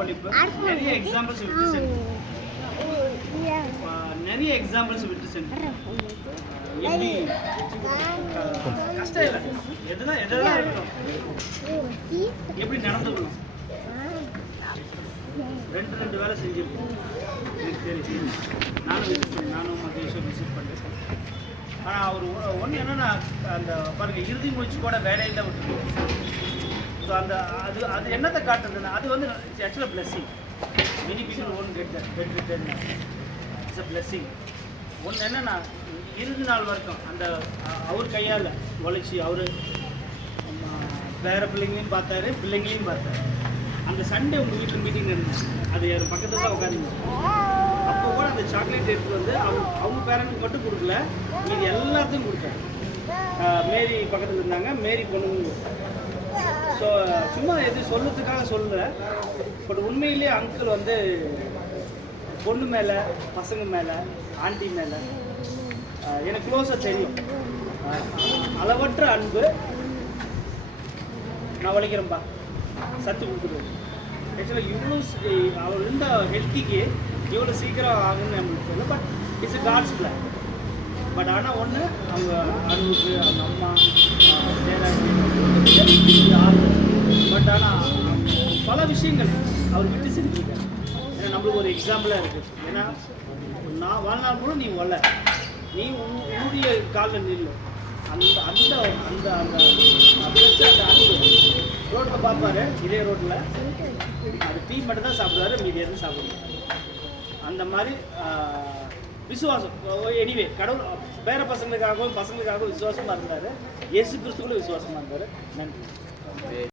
பொழிப்பு நிறைய எக்ஸாம்பிள்ஸ் விட்டு சென்று எப்படி கஷ்டம் இல்லை எதெல்லாம் இருக்கணும் எப்படி நடந்துக்கணும் ரெண்டு வேலை செஞ்சுருக்கோம் எனக்கு தெரியும். நானும் மகேஷும் விசிட் பண்ணிருக்கேன். ஆனால் அவர் ஒன்று என்னன்னா அந்த பாருங்க இறுதி முடிச்சு கூட வேலையில் தான் விட்டுருக்கோம். ஸோ அந்த அது என்னத்தை காட்டுறதுன்னா அது வந்து ஆக்சுவலாக blessing. Many people one get return it's a blessing. ஒன்று என்னன்னா இறுதி நாள் வரைக்கும் அந்த அவர் கையால் உழைச்சி அவர் வேறு பிள்ளைங்களையும் பார்த்தாரு, பிள்ளைங்களையும் பார்த்தாரு. அந்த சண்டே உங்கள் வீட்டில் மீட்டிங் நடந்துச்சு, அது என் பக்கத்தில் தான் உட்காந்துச்சு. அப்போ கூட அந்த சாக்லேட் எடுத்து வந்து அவங்க பேரண்ட்க்கு மட்டும் கொடுக்கல, மீதி எல்லாத்தையும் கொடுத்தாங்க. மேரி பக்கத்தில் இருந்தாங்க, மேரி பொண்ணுங்க. ஸோ சும்மா எது சொல்லுறதுக்காக சொல்லலை, பட் உண்மையிலேயே அங்கிள் வந்து பொண்ணு மேலே, பசங்க மேலே, ஆண்டி மேலே எனக்கு க்ளோஸாக தெரியும். அளவற்ற அன்பு. நான் உழைக்கிறேன்ப்பா, சத்து கொடுக்குறது. ஆக்சுவலாக இவ்வளோ அவர் இருந்த ஹெல்த்திக்கு இவ்வளோ சீக்கிரம் ஆகும்னு நம்மளுக்கு தெரியல, but it's God's plan. But ஆனால் ஒன்று அவங்க அன்புக்கு அவங்க அம்மா பட் ஆனால் பல விஷயங்கள் அவர் விட்டு செஞ்சுருக்காரு. ஏன்னா நம்மளுக்கு ஒரு எக்ஸாம்பிளாக இருக்குது. ஏன்னா நான் வாழ்நாள் கூட நீ நீ உன்னுடைய காலில் நில்லு. அந்த அந்த அந்த அந்த அந்த அன்பு ரோட்டில் பார்ப்பாரு, இதே ரோட்டில் அது டீ மட்டும் தான் சாப்பிடுவாரு, மீதி எதுவும் சாப்பிடுவார். அந்த மாதிரி விசுவாசம். எனிவே கடவுள் வேற பசங்களுக்காகவும் விசுவாசமாக இருந்தார். இயேசு கிறிஸ்துக்குள்ள விசுவாசமாக இருந்தார். நன்றி.